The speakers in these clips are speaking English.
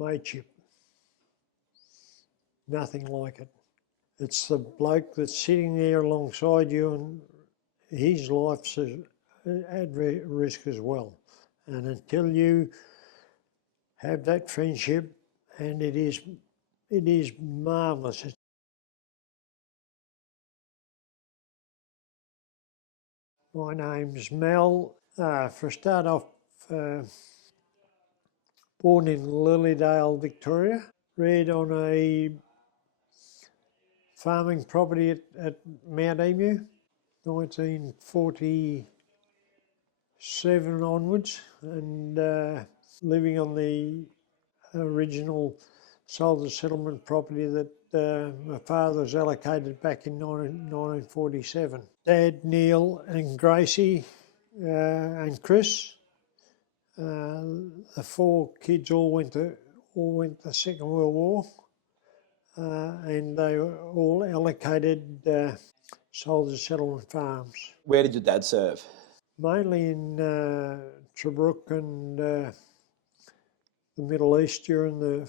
mateship. Nothing like it. It's the bloke that's sitting there alongside you, and his life's at risk as well. And until you have that friendship, and it is marvellous. My name's Mal. For a start off, born in Lilydale, Victoria, reared on a farming property at Mount Emu, 1947 onwards, and living on the original soldier settlement property that my father was allocated back in 1947. Dad, Neil and Gracie and Chris, the 4 kids all went the Second World War, and they were all allocated soldier settlement farms. Where did your dad serve? Mainly in Tobruk and the Middle East during the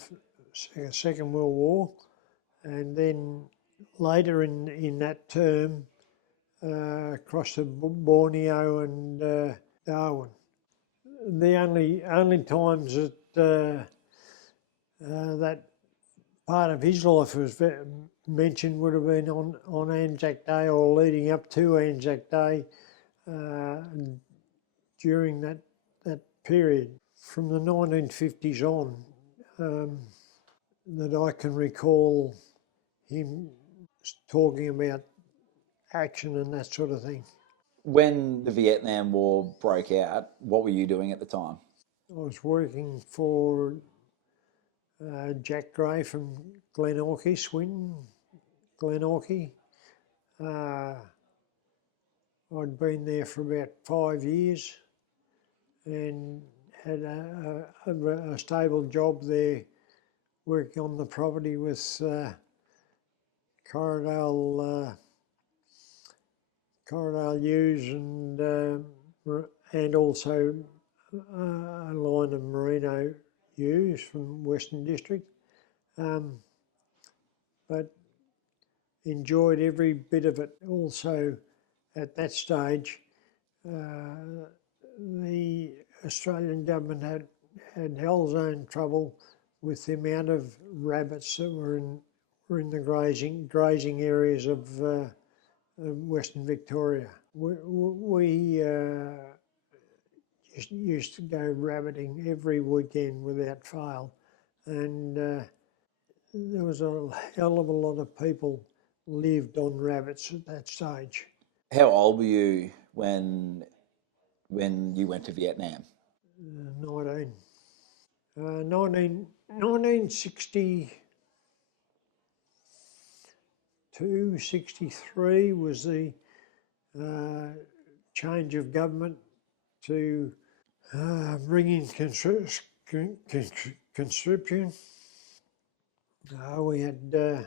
Second World War, and then later in that term across to Borneo and Darwin. The only times that that part of his life was mentioned would have been on ANZAC Day or leading up to ANZAC Day during that period. From the 1950s on, that I can recall him talking about action and that sort of thing. When the Vietnam War broke out, what were you doing at the time? I was working for Jack Gray from Glenorchy, Swinton, Glenorchy. I'd been there for about 5 years and had a stable job there, working on the property with Corriedale ewes and also a line of merino ewes from Western District, but enjoyed every bit of it. Also, at that stage, the Australian government had hell's own trouble with the amount of rabbits that were in the grazing areas of Western Victoria. We used to go rabbiting every weekend without fail, and there was a hell of a lot of people lived on rabbits at that stage. How old were you when you went to Vietnam? 1962, 63 was the change of government to bring in conscription. We had, by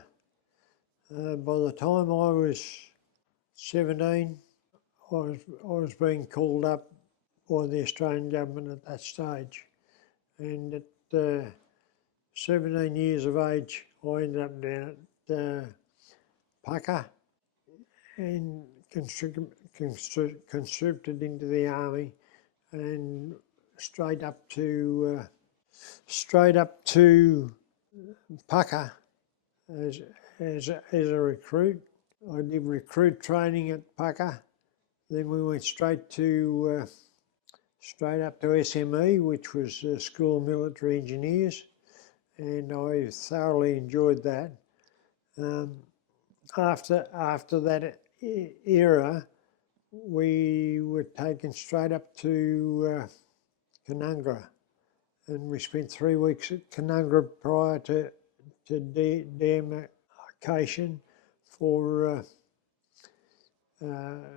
the time I was 17, I was being called up by the Australian government at that stage. And at 17 years of age, I ended up down at Pucka and conscripted into the army, and straight up to Pucka as a recruit. I did recruit training at Pucka. Then we went straight up to SME, which was School of Military Engineers, and I thoroughly enjoyed that. After that era, we were taken straight up to Canungra, and we spent 3 weeks at Canungra prior to demarcation for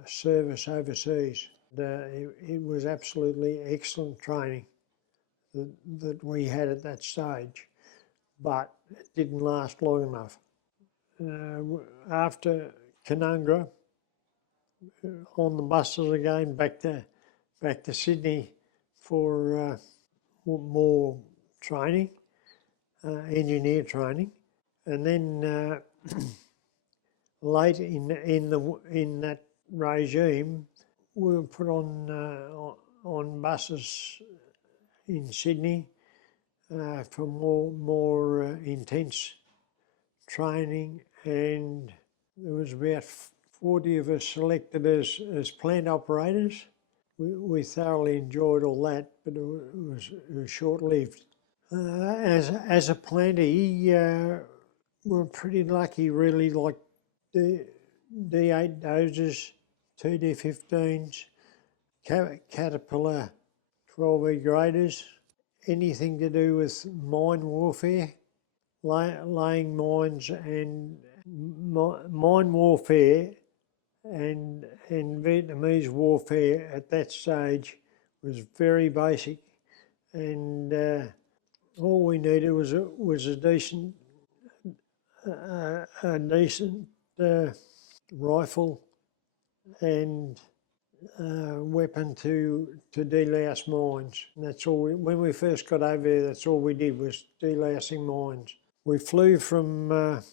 service overseas. It was absolutely excellent training that we had at that stage, but it didn't last long enough. After Canungra, on the buses again back to Sydney for more training, engineer training, and then late in that regime, we were put on buses in Sydney for more intense training, and there was about 40 of us selected as plant operators. We thoroughly enjoyed all that, but it was short-lived. As a planter, we're pretty lucky, really, like the D8 dozers, TD15s, Caterpillar 12E graders, anything to do with mine warfare, laying mines, and mine warfare and Vietnamese warfare at that stage was very basic, and all we needed was a decent rifle and weapon to delouse mines. And that's all. When we first got over there, that's all we did was delousing mines. We flew from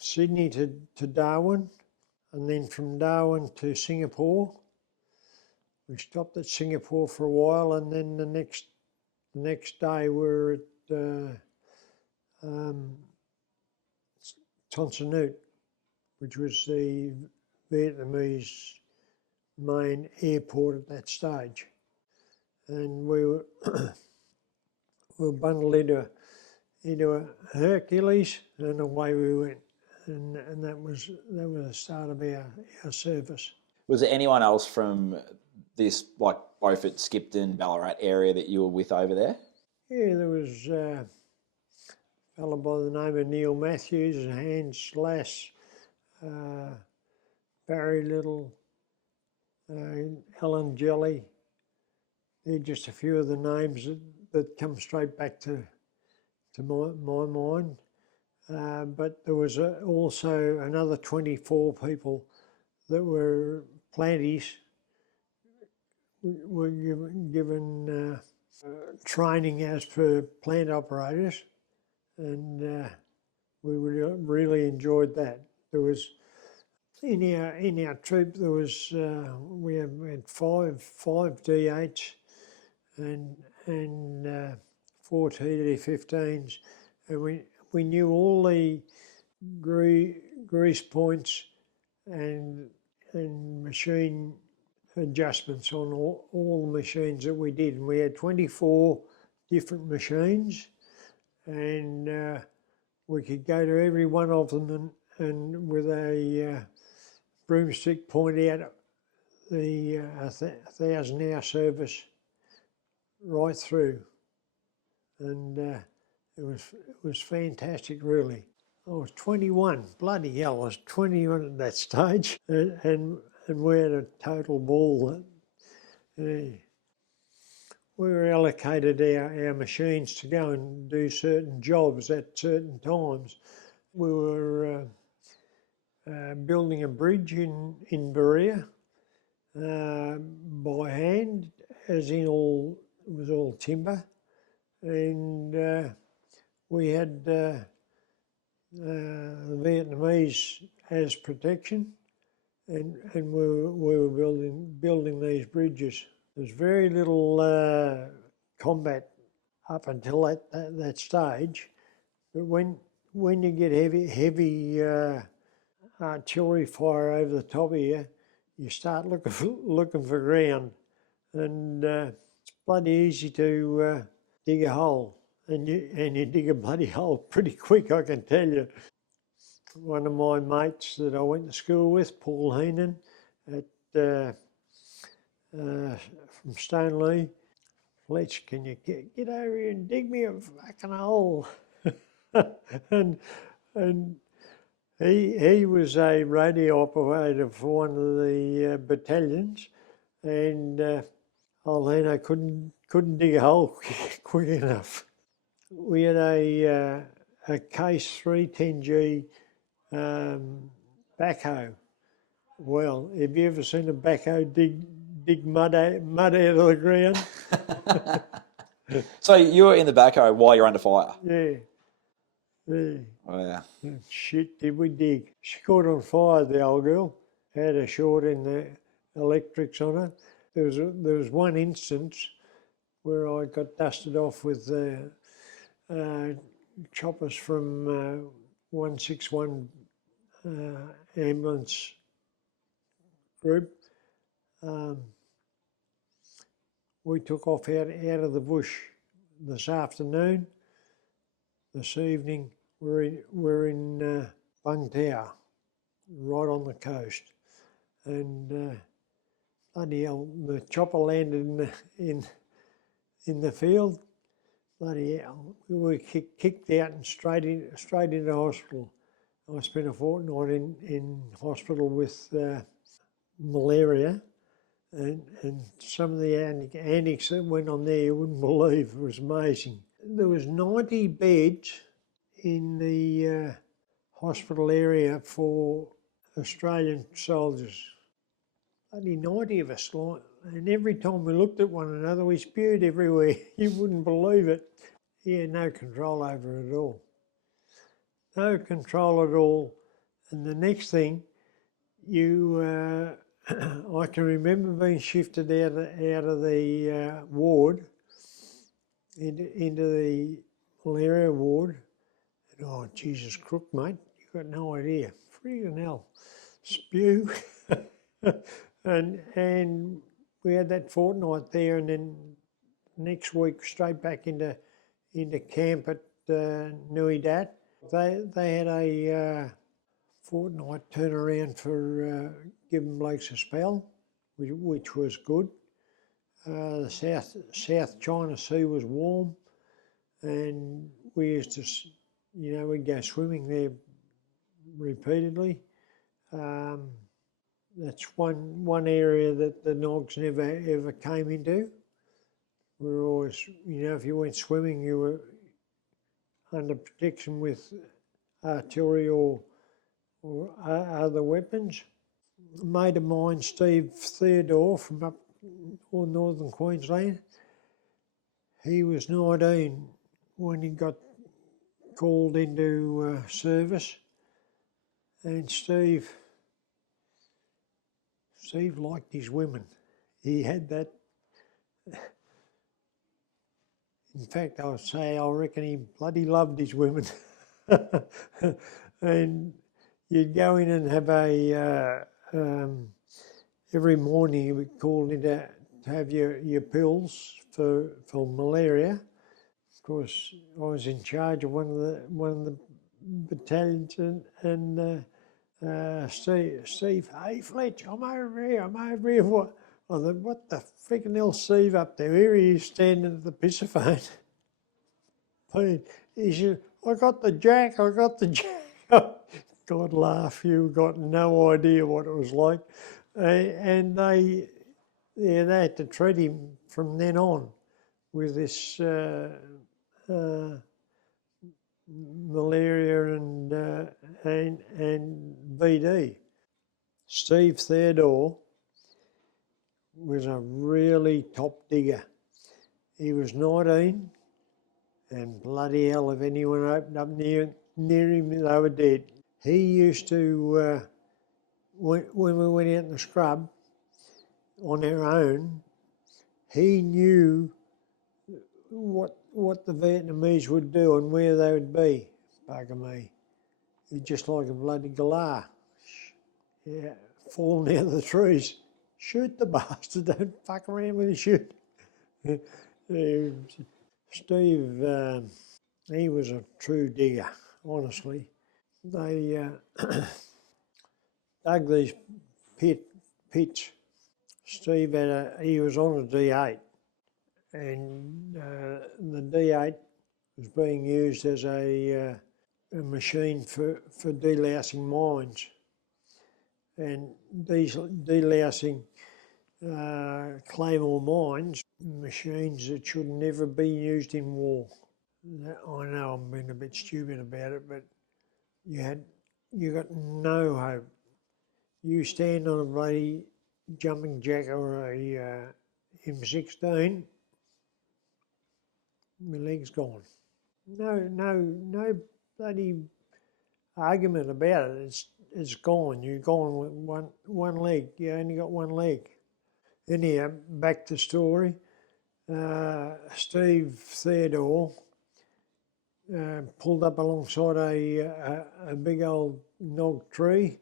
Sydney to Darwin, and then from Darwin to Singapore. We stopped at Singapore for a while, and then the next day we were at Tonsanut, which was the Vietnamese main airport at that stage. And we were bundled into a Hercules, and away we went. And that was the start of our service. Was there anyone else from this, like Beaufort, Skipton, Ballarat area that you were with over there? Yeah, there was a fellow by the name of Neil Matthews, Hans Slass, Barry Little, Alan Jelly. They're just a few of the names that come straight back to my mind. But there was also another 24 people that were planties, were given training as per plant operators, and we really enjoyed that. There was in our troop there was we had five D8s and 4 TD15s, and we knew all the grease points and machine adjustments on all the machines that we did. And we had 24 different machines, and we could go to every one of them and with a broomstick point out the 1,000-hour service right through, and it was fantastic, really. I was 21, bloody hell, I was 21 at that stage, and we had a total ball. We were allocated our machines to go and do certain jobs at certain times. We were building a bridge in Berea by hand, as in it was all timber, and we had the Vietnamese as protection, and we were building these bridges. There's very little combat up until that stage, but when you get heavy artillery fire over the top of you, you start looking for ground, and it's bloody easy to dig a hole, and you dig a bloody hole pretty quick, I can tell you. One of my mates that I went to school with, Paul Heenan, from Stoneleigh, Fletch, can you get over here and dig me a fucking hole? and he was a radio operator for one of the battalions, and Olena couldn't dig a hole quick enough. We had a Case 310G backhoe. Well, have you ever seen a backhoe dig mud out of the ground? So you were in the backhoe while you're under fire? Yeah. Yeah. Oh, yeah. Shit, did we dig. She caught on fire, the old girl. Had a short in the electrics on her. There was one instance where I got dusted off with choppers from 161 ambulance group. We took off out of the bush this afternoon. This evening we're in Bung Tower, right on the coast, and bloody hell, the chopper landed in the field. Bloody hell, we were kicked out and straight into hospital. I spent a fortnight in hospital with malaria, and some of the antics that went on there you wouldn't believe. It was amazing. There was 90 beds in the hospital area for Australian soldiers. Only 90 of us, and every time we looked at one another, we spewed everywhere. You wouldn't believe it. Yeah, no control over it at all. No control at all. And the next thing, I can remember being shifted out of the ward into the malaria ward. And, oh, Jesus crook, mate, you've got no idea. Freaking hell. Spew. and we had that fortnight there, and then next week straight back into camp at Nui Dat. They had a fortnight turnaround for giving blokes a spell, which was good. The South China Sea was warm, and we used to, we'd go swimming there repeatedly. That's one area that the Nogs never ever came into. We were always, if you went swimming, you were under protection with artillery or other weapons. A mate of mine, Steve Theodore, from up northern Queensland, he was 19 when he got called into service, and Steve liked his women. He had that. In fact, I reckon he bloody loved his women. And you'd go in and have every morning you would call in to have your pills for malaria. Of course, I was in charge of one of the battalions, and Steve, hey Fletch, I'm over here. What? I thought, what the freaking hell, Steve up there? Here he is standing at the pissophone. He said, I got the jack. God laugh, you got no idea what it was like. And they had to treat him from then on with this malaria and BD. Steve Theodore was a really top digger. He was 19, and bloody hell, if anyone opened up near him, they were dead. He used to, when we went out in the scrub on our own, he knew what the Vietnamese would do and where they would be. Bugger me. He's just like a bloody galah. Yeah, falling out of the trees. Shoot the bastard, don't fuck around with the shoot. Steve, he was a true digger, honestly. They dug these pits. Steve he was on a D8, and the D8 was being used as a machine for delousing mines, and these delousing claymore mines, machines that should never be used in war. I know I'm being a bit stupid about it, but you got no hope. You stand on a bloody jumping jack or a M16, my leg's gone. No bloody argument about it. It's gone. You're gone with one leg. You only got one leg. Anyhow, back to story. Steve Theodore pulled up alongside a big old nog tree,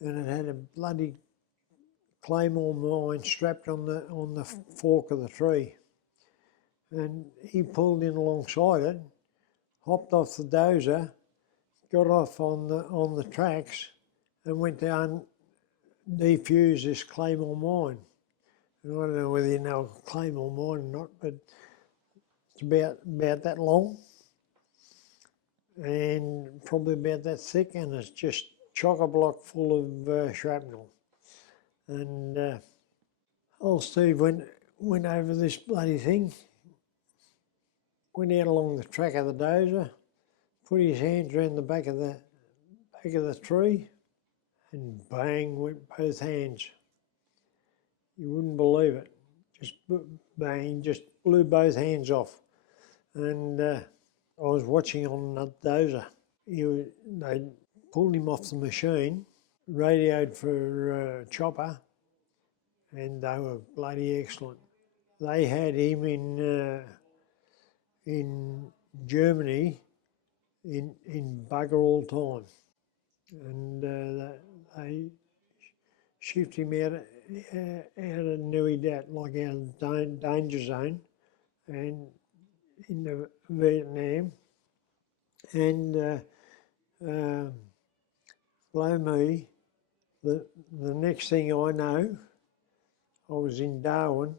and it had a bloody claymore mine strapped on the fork of the tree. And he pulled in alongside it, hopped off the dozer, got off on the tracks, and went down defuse this claymore mine. And I don't know whether you know a claymore mine or not, but it's about that long and probably about that thick, and it's just chock-a-block full of shrapnel. And old Steve went over this bloody thing, went out along the track of the dozer, put his hands around the back of the tree, and bang went both hands. You wouldn't believe it. Just bang, just blew both hands off. And I was watching on the dozer. They pulled him off the machine, radioed for a chopper, and they were bloody excellent. They had him in Germany in bugger all time, and they shipped him out of Nui Dat, like out of the danger zone, and into Vietnam, and blow me, the next thing I know, I was in Darwin.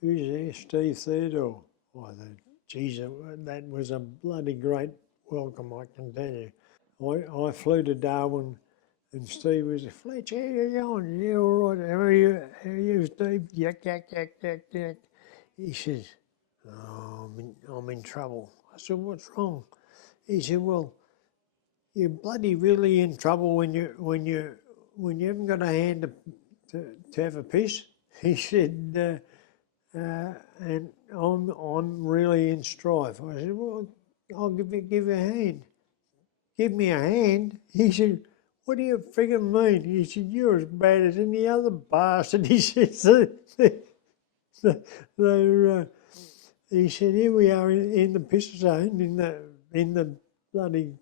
Who's there? Steve Theodore. Oh, geez, that was a bloody great welcome, I can tell you. I flew to Darwin, and Steve was, Fletcher, how you going? Yeah, all right. How are you, Steve? Yak, yak, yak, yak, yak. He says, oh, I'm in trouble. I said, what's wrong? He said, well, you're bloody really in trouble when you haven't got a hand to have a piss. He said, and I'm really in strife. I said, well, I'll give you a hand. Give me a hand? He said, what do you friggin' mean? He said, you're as bad as any other bastard. He said, he said, here we are in the piss zone, in the bloody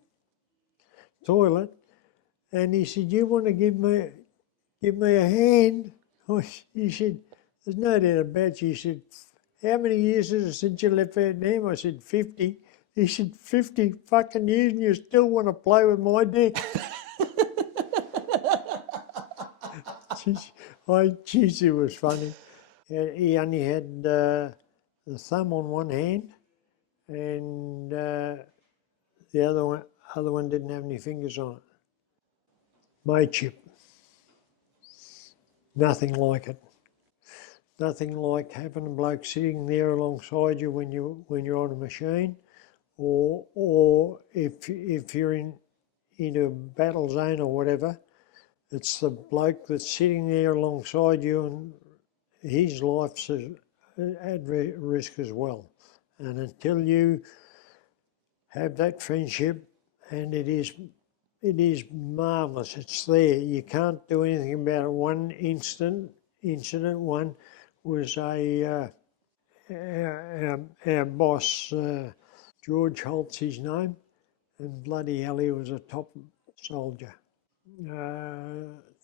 toilet, and he said, you want to give me a hand? He said, there's no doubt about you. He said, how many years is it since you left Vietnam? I said, 50. He said, 50 fucking years and you still want to play with my dick? Geez, it was funny. He only had the thumb on one hand, and the other one didn't have any fingers on it. Mateship. Nothing like it. Nothing like having a bloke sitting there alongside you when you're on a machine, or if you're in a battle zone or whatever, it's the bloke that's sitting there alongside you, and his life's at risk as well. And until you have that friendship, and it is marvellous. It's there. You can't do anything about it. One incident. One was our boss, George Holt's his name, and bloody hell, he was a top soldier.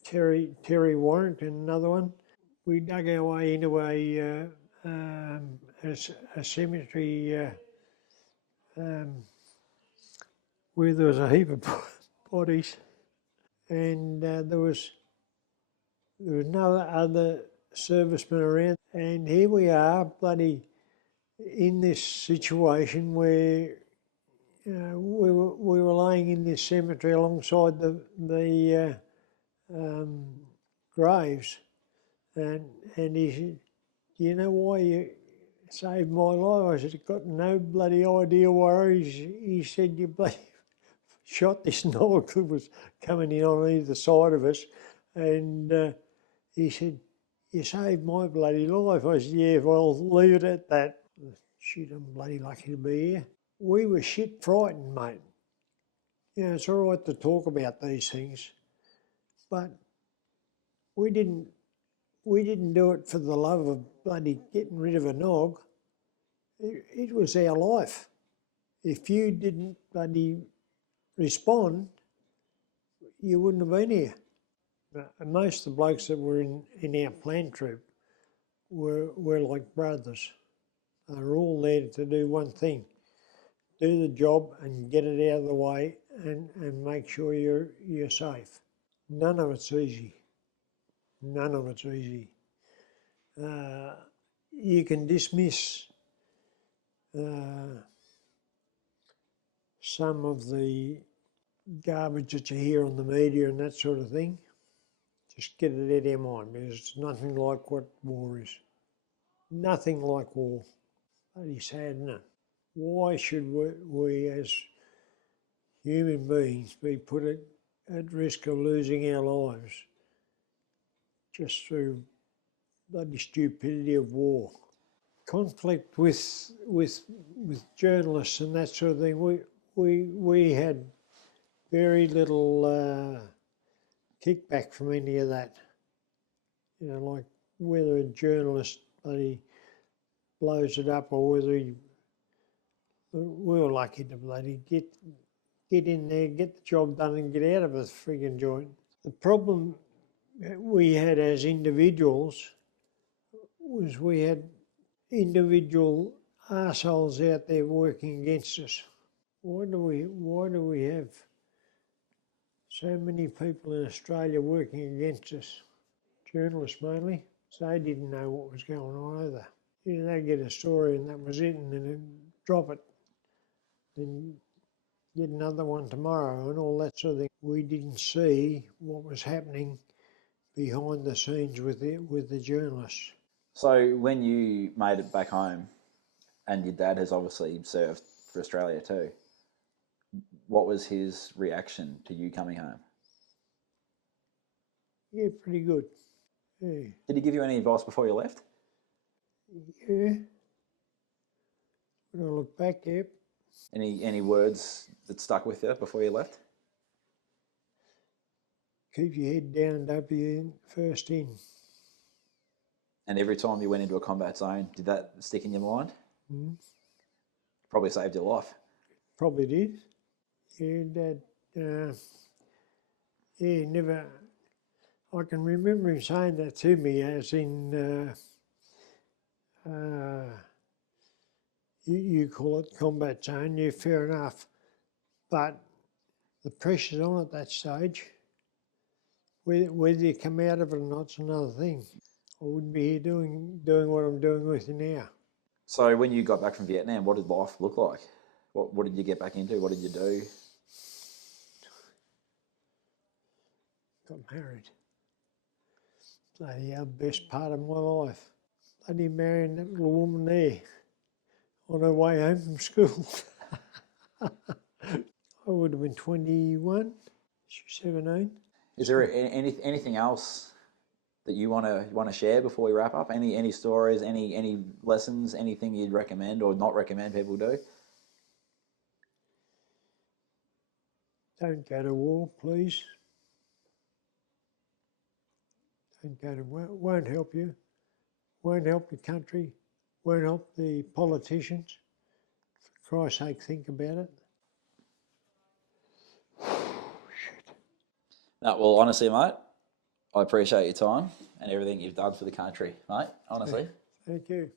Terry Warrington, another one. We dug our way into a cemetery where there was a heap of bodies, and there was no other servicemen around. And here we are, bloody, in this situation where we were laying in this cemetery alongside the graves, and he said, "Do you know why you saved my life?" I said, "I've got no bloody idea why." He said, "You bloody shot this nog that was coming in on either side of us," and he said, "You saved my bloody life." I said, "Yeah, well, leave it at that." Shit, I'm bloody lucky to be here. We were shit frightened, mate. You know, it's all right to talk about these things, but we didn't do it for the love of bloody getting rid of a nog. It was our life. If you didn't bloody respond, you wouldn't have been here. And most of the blokes that were in our plant troop were like brothers. They were all there to do one thing: do the job and get it out of the way and make sure you're safe. None of it's easy. None of it's easy. You can dismiss some of the garbage that you hear on the media and that sort of thing. Just get it out of your mind, because it's nothing like what war is. Nothing like war. Bloody sad, isn't it? Why should we as human beings be put at risk of losing our lives just through bloody stupidity of war? Conflict with journalists and that sort of thing. We had very little kickback from any of that. You know, like whether a journalist bloody blows it up or whether we were lucky to bloody get in there, get the job done and get out of a frigging joint. The problem we had as individuals was we had individual arseholes out there working against us. Why do we have so many people in Australia working against us? Journalists mainly. So they didn't know what was going on either. You know, they get a story and that was it, and then drop it, then get another one tomorrow and all that sort of thing. We didn't see what was happening behind the scenes with the journalists. So when you made it back home, and your dad has obviously served for Australia too, what was his reaction to you coming home? Yeah, pretty good. Yeah. Did he give you any advice before you left? Yeah. When I look back, yep. Any words that stuck with you before you left? Keep your head down and don't be first in. And every time you went into a combat zone, did that stick in your mind? Mm. Probably saved your life. Probably did. Yeah, Dad. Yeah, never. I can remember him saying that to me, as in, you call it combat zone, yeah, fair enough. But the pressure's on at that stage. Whether you come out of it or not's another thing. I wouldn't be here doing what I'm doing with you now. So when you got back from Vietnam, what did life look like? What did you get back into? What did you do? Got married. Bloody best part of my life. Bloody marrying that little woman there on her way home from school. I would have been 21, she was 17. Is there anything else that you want to share before we wrap up? Any stories, any lessons, anything you'd recommend or not recommend people do? Don't go to war, please. Don't go to war. Won't help you. Won't help the country. Won't help the politicians. For Christ's sake, think about it. Shit. No, well, honestly, mate, I appreciate your time and everything you've done for the country, mate. Honestly. Thank you.